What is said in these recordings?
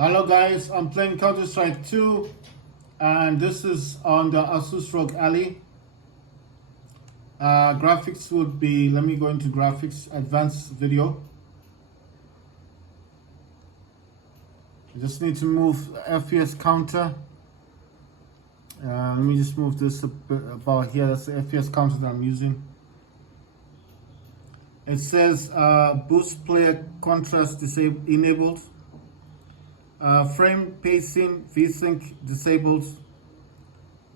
Hello guys, I'm playing Counter-Strike 2 and this is on the Asus ROG Ally. Graphics would be, let me go into graphics, advanced video. I just need to move the FPS counter. Let me just move this a bit about here. That's the FPS counter that I'm using. It says boost player contrast enabled. Frame pacing VSync disabled.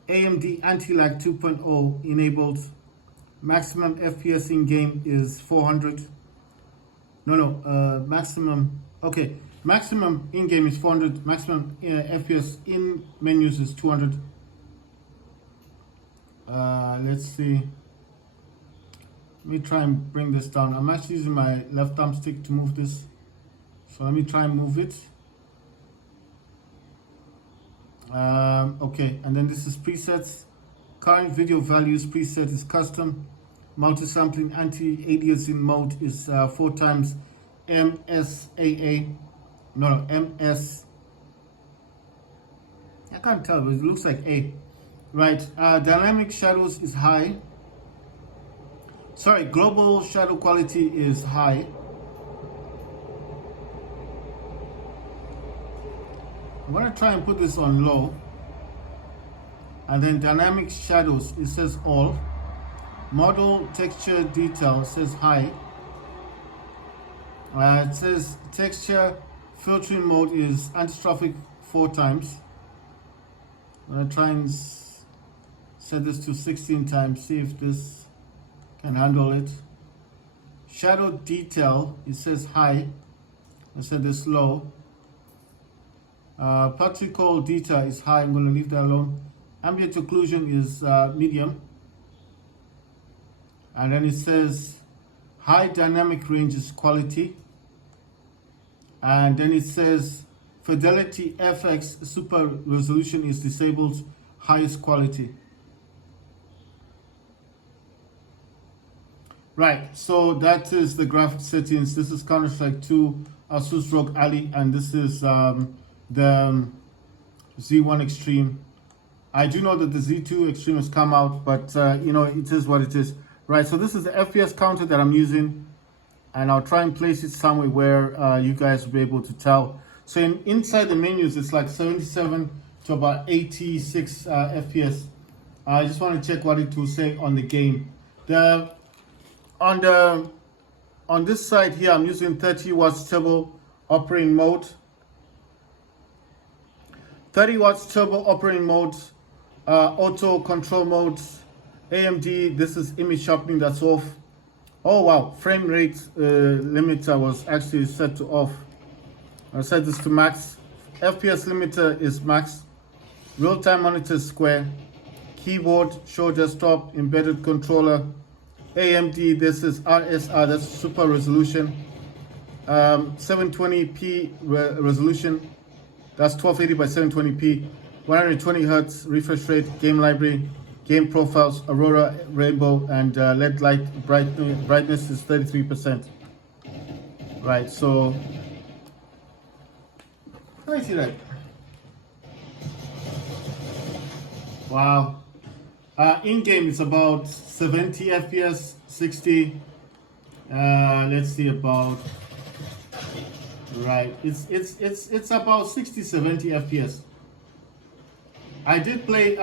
AMD anti-lag 2.0 enabled. Maximum FPS in game is 400. Maximum. Okay, maximum in game is 400. Maximum FPS in menus is 200. Let's see. Let me try and bring this down. I'm actually using my left thumbstick to move this. So let me try and move it. Okay, and then this is presets. Current video values preset is custom. Multi-sampling anti-aliasing mode is 4 times MSAA. MS. I can't tell, but it looks like A. Right, dynamic shadows is high. Sorry, global shadow quality is high. I'm gonna try and put this on low. And then dynamic shadows, it says all. Model texture detail says high. It says texture filtering mode is anti-traffic 4 times. I'm gonna try and set this to 16 times, see if this can handle it. Shadow detail, it says high. I said this low. Particle detail is high. I'm going to leave that alone. Ambient occlusion is medium. And then it says high dynamic range is quality. And then it says fidelity FX super resolution is disabled, highest quality. Right, so that is the graphic settings. This is Counter-Strike 2 Asus ROG Ally, and this is the Z1 Extreme. I do know that the Z2 Extreme has come out, but it is what it is. Right, so this is the FPS counter that I'm using, and I'll try and place it somewhere where you guys will be able to tell. So inside the menus, it's like 77 to about 86 FPS. I just want to check what it will say on the game. On this side here, I'm using 30 watts turbo operating mode. 30 watts turbo operating mode, auto control mode, AMD. This is image sharpening, that's off. Oh wow, frame rate limiter was actually set to off. I set this to max. FPS limiter is max. Real-time monitor is square. Keyboard, show desktop, embedded controller. AMD, this is RSR, that's super resolution. 720p resolution. That's 1280 by 720p, 120 hertz refresh rate, game library, game profiles, Aurora, Rainbow, and LED light brightness is 33%. Right, so let me see that. Wow. In game it's about 70 FPS, 60. Let's see about. Right, it's about 60-70 FPS. I did play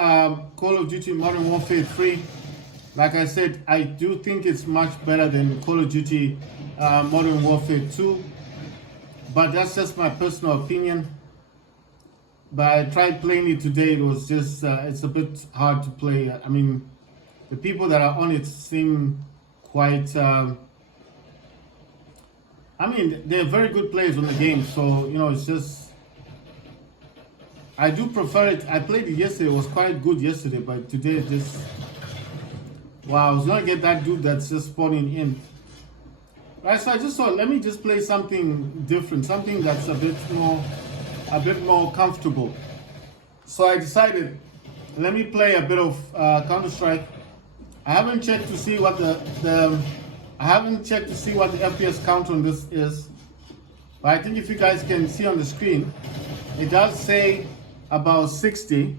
Call of Duty Modern Warfare 3. Like I said, I do think it's much better than Call of Duty Modern Warfare 2, but that's just my personal opinion. But I tried playing it today. It was just it's a bit hard to play. I mean, the people that are on it seem quite they're very good players on the game, so it's just, I do prefer it. I played it yesterday, it was quite good yesterday, but today it just, wow, I was gonna get that dude that's just spawning in. Right, so I just thought, let me just play something different, something that's a bit more comfortable. So I decided, let me play a bit of Counter-Strike. I haven't checked to see what the FPS count on this is, but I think if you guys can see on the screen, It does say about 60.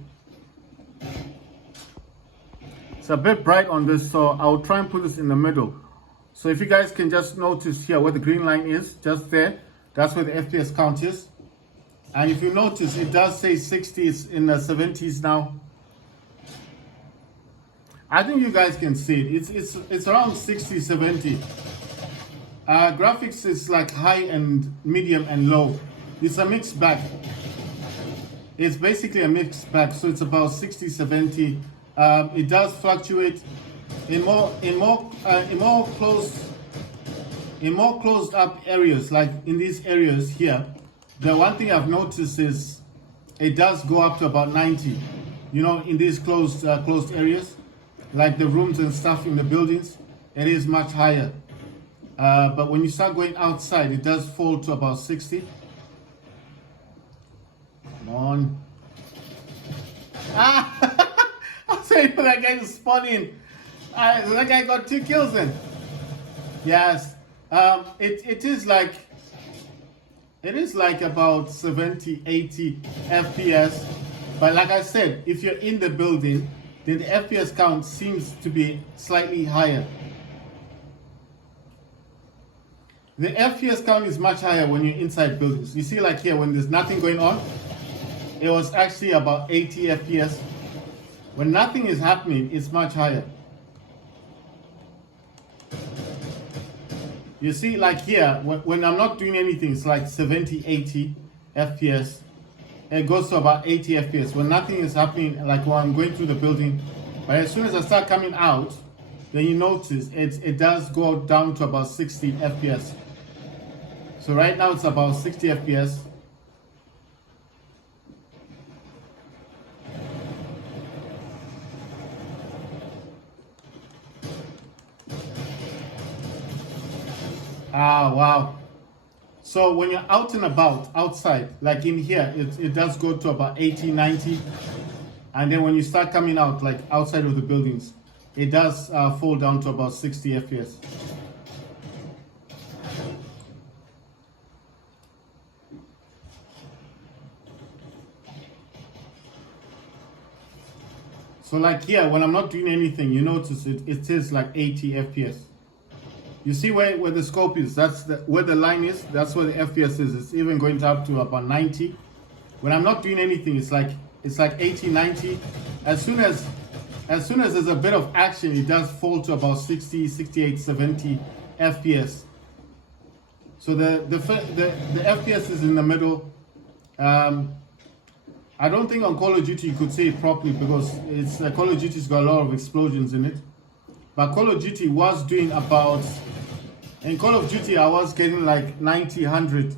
It's a bit bright on this, so I'll try and put this in the middle. So if you guys can just notice here where the green line is, just there, that's where the FPS count is. And if you notice, it does say 60, it's in the 70s now. I think you guys can see it. It's around 60, 70. Graphics is like high and medium and low. It's a mixed bag. It's basically a mixed bag, so it's about 60, 70. It does fluctuate in more closed up areas, like in these areas here. The one thing I've noticed is it does go up to about 90. You know, in these closed areas, like the rooms and stuff in the buildings, it is much higher. But when you start going outside, it does fall to about 60. Come on. Ah! I'm saying that guy is spawning. That guy got 2 kills then. Yes. It is like about 70, 80 FPS. But like I said, if you're in the building, then the FPS count seems to be slightly higher. The FPS count is much higher when you're inside buildings. You see, like here, when there's nothing going on, it was actually about 80 FPS. When nothing is happening, it's much higher. You see, like here, when I'm not doing anything, it's like 70, 80 FPS. It goes to about 80 FPS. When nothing is happening, like when I'm going through the building, but as soon as I start coming out, then you notice it does go down to about 60 FPS. So right now it's about 60 FPS. Ah, wow. So when you're out and about, outside, like in here, it does go to about 80, 90. And then when you start coming out, like outside of the buildings, it does fall down to about 60 FPS. So like here, when I'm not doing anything, you notice it is like 80 FPS. You see where the scope is, that's where the line is, that's where the FPS is. It's even going up to about 90. When I'm not doing anything, it's like 80, 90. As soon as there's a bit of action, it does fall to about 60, 68, 70 FPS. So the FPS is in the middle. I don't think on Call of Duty you could say it properly because Call of Duty's got a lot of explosions in it. But Call of Duty was doing about, in Call of Duty I was getting like 90, 100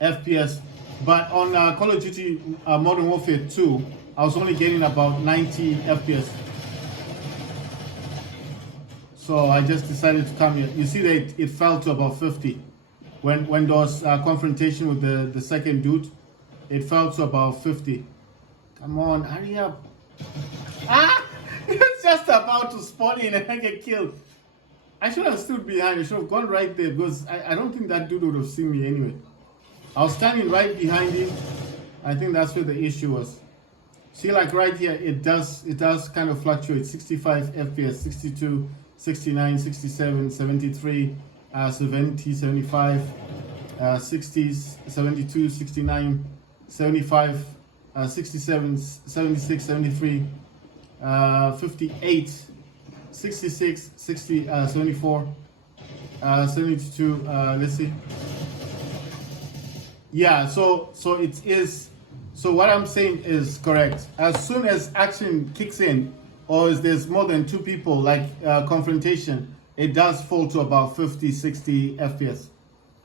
FPS. But on Call of Duty Modern Warfare 2, I was only getting about 90 FPS. So I just decided to come here. You see that it fell to about 50. When there was confrontation with the second dude, it fell to about 50. Come on, hurry up. Ah! It's just about to spawn in and I get killed. I should have stood behind. I should have gone right there because I don't think that dude would have seen me anyway. I was standing right behind him. I think that's where the issue was. See, like right here, it does kind of fluctuate. 65 FPS, 62, 69, 67, 73, 70, 75, 60s, 72, 69, 75, 67, 76, 73, 58, 66, 60, 74, 72, let's see. Yeah, so it is, so what I'm saying is correct. As soon as action kicks in, or if there's more than 2 people, like confrontation, it does fall to about 50, 60 FPS.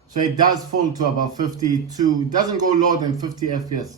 So it does fall to about 52, it doesn't go lower than 50 FPS.